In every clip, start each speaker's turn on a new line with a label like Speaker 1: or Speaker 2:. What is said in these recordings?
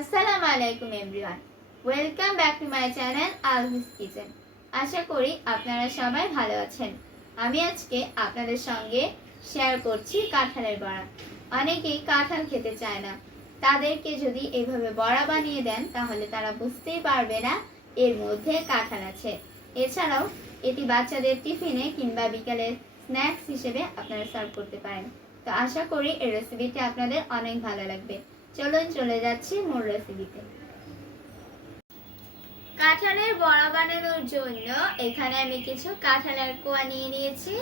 Speaker 1: আসসালামু আলাইকুম everyone welcome back to my channel Alvi's kitchen আশা করি আপনারা সবাই ভালো আছেন। আমি আজকে আপনাদের সঙ্গে শেয়ার করছি কাঁঠালের বড়া। অনেকেই কাঁঠাল খেতে চায় না। তাদেরকে যদি এভাবে বড়া বানিয়ে দেন, তাহলে তারা বুঝতেই পারবে না এর মধ্যে কাঁঠাল আছে। এছাড়াও এটি বাচ্চাদের টিফিনে কিংবা বিকালের স্ন্যাক্স হিসেবে আপনারা সার্ভ করতে পারেন। তো আশা করি এই রেসিপিটি আপনাদের অনেক ভালো লাগবে। চলুন চলে যাচ্ছি মূল রেসিপিতে কাঁঠালের বড়া বানানোর জন্য এখানে আমি কিছু কাঁঠালের কোয়া নিয়ে নিয়েছি।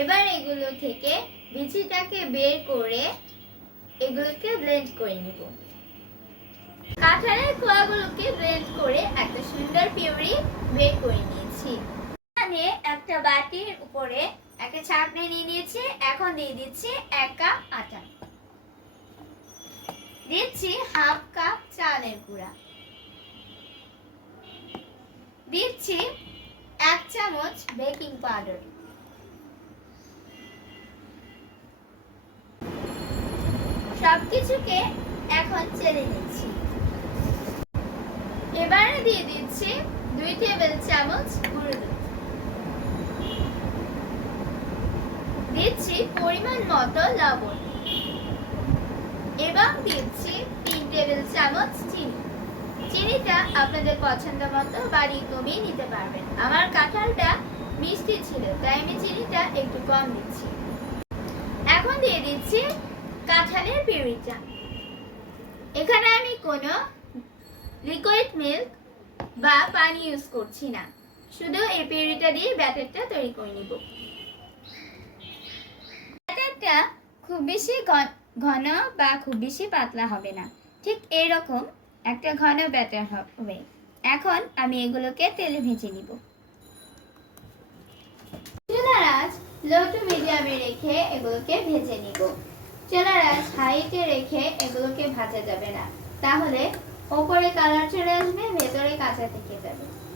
Speaker 1: এবার এগুলো থেকে বিচিটাকে বের করে এগুলোকে ব্লেন্ড করে নেব। কাঁঠালের কোয়াগুলোকে ব্লেন্ড করে একটা সুন্দর পিউরি বের করে নিয়েছি। এখানে একটা বাটির উপরে একটা ছাঁকনি নিয়ে নিয়েছি। এখন দিয়ে দিচ্ছি এক কাপ আটা। দিচ্ছি হাফ কাপ চালের গুঁড়া। দিচ্ছি এক চামচ বেকিং পাউডার। সবকিছুকে এখন চেলে নিচ্ছি। এবারে দিয়ে দিচ্ছি দুই টেবিল চামচ গুঁড়ো দুধ। দিচ্ছি পরিমাণ মতো লবণ। এবং দিচ্ছি তিন টেবিল চামচ চিনি। চিনিটা আপনাদের পছন্দ মতো বাড়িয়ে কমিয়ে নিতে পারবেন। আমার কাঁঠালটা মিষ্টি ছিল, তাই আমি চিনিটা একটু কম দিচ্ছি। এখন দিয়ে দিচ্ছি কাঁঠালের পিউরিটা। এখানে আমি কোনো লিকুইড মিল্ক বা পানি ইউজ করছি না। শুধু এই পিউরিটা দিয়ে ব্যাটারটা তৈরি করে নিব। ব্যাটারটা খুব বেশি ঘন- বা খুব বেশি পাতলা হবে না। ঠিক এরকম একটা ঘন ব্যাটার হবে। এখন আমি এগুলোকে তেলে ভেজে নিব। চুলার আঁচ লো টু মিডিয়ামে রেখে এগুলোকে ভেজে নিব। চুলার আঁচ হাইতে রেখে এগুলোকে ভাজা যাবে না। তাহলে ওপরে কালার চলে আসবে, ভেতরে কাঁচা থেকে যাবে।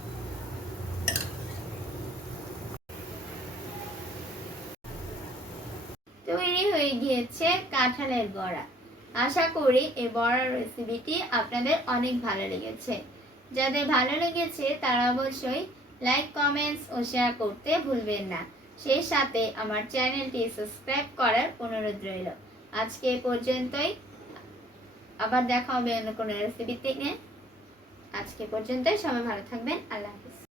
Speaker 1: তৈরি হয়ে গিয়েছে কাঁঠালের বড়া। আশা করি এই বড়ার রেসিপিটি আপনাদের অনেক ভালো লেগেছে। যাদের ভালো লেগেছে তারা অবশ্যই লাইক কমেন্টস ও শেয়ার করতে ভুলবেন না। সেই সাথে আমার চ্যানেলটি সাবস্ক্রাইব করার অনুরোধ রইল। আজকে পর্যন্তই। আবার দেখা হবে অন্য কোনো রেসিপিতে নিয়ে। আজকে পর্যন্তই। সবাই ভালো থাকবেন। আল্লাহ হাফেজ।